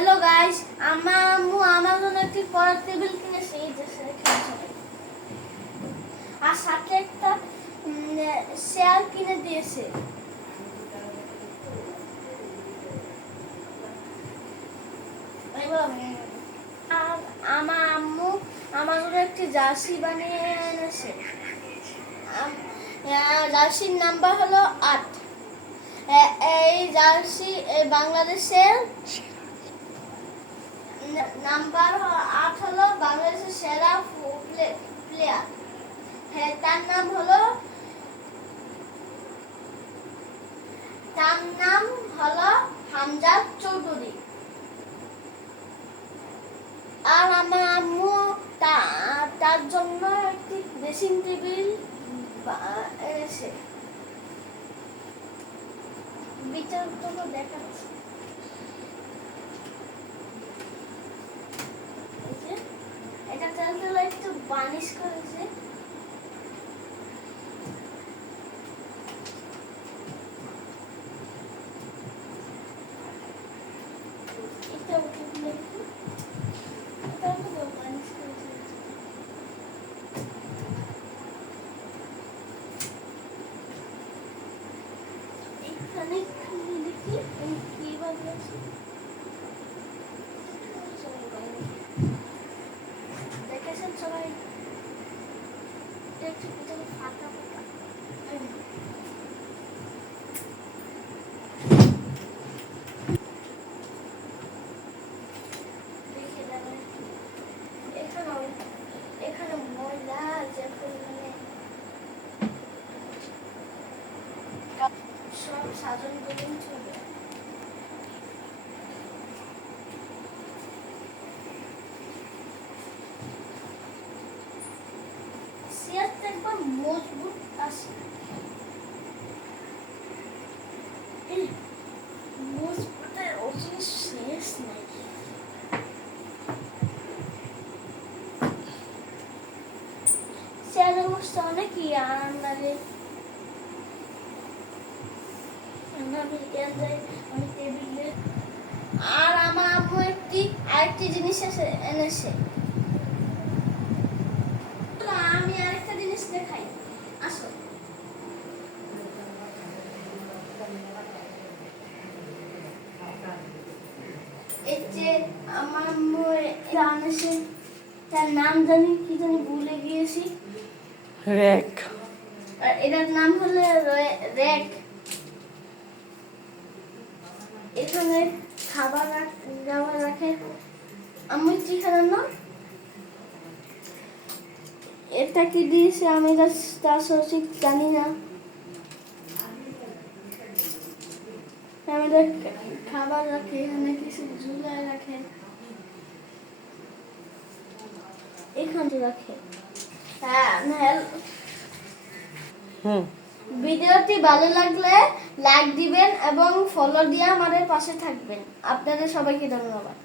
Hello guys, আমার আম্মু আমার জন্য একটি পড়ার টেবিল কিনেছে, এই যে আর সাথে একটা শেয়ার কিনে দিয়েছে। আর আমার আম্মু আমার জন্য একটি জার্সি বানিয়ে এনেছে। জার্সির নাম্বার হলো ৮। এই জার্সি বাংলাদেশের নাম্বার ৮ হলো বাংলাদেশের সেরা প্লেয়ার। হ্যাঁ, তার নাম হলো হামজা চৌধুরী। আর আমার আম্মু তার জন্য একটি ড্রেসিং টেবিল এনেছে। বিচার তো দেখাচ্ছে, এটা তেল একটু বার্নিশ করেছে। দেখেছেন সবাই, একটু ভিতরে ফাঁকা ফাঁকা। এখানে ময়লা যে পরিমাণে সব সাজন গুলো চলে। চেয়ারটা একবার মজবুত আছে, মজবুতের ওখানে শেষ নাই। চেয়ারে বসতে অনেকই আরাম লাগে। আর আমার আম্মু আরেকটি জিনিস এনেছে। আমি আরেকটা জিনিস দেখাই, আসো। এই যে আমার আম্মু এনেছে, তার নাম কি জানি ভুলে গিয়েছি। র্যাক। আর এটার নাম হলো র্যাক। এখানে খাবার রাখে। আমি কি খাওয়ানো, এটা কি দিয়েছে আমি তার সঠিক জানি না। আমাদের খাবার রাখে, এখানে কিছু ঝুলায় রাখে, এখানে রাখে। ভিডিওটি ভালো লাগলে লাইক দিবেন এবং ফলো দিয়ে আমাদের পাশে থাকবেন। আপনাদের সবাইকে ধন্যবাদ।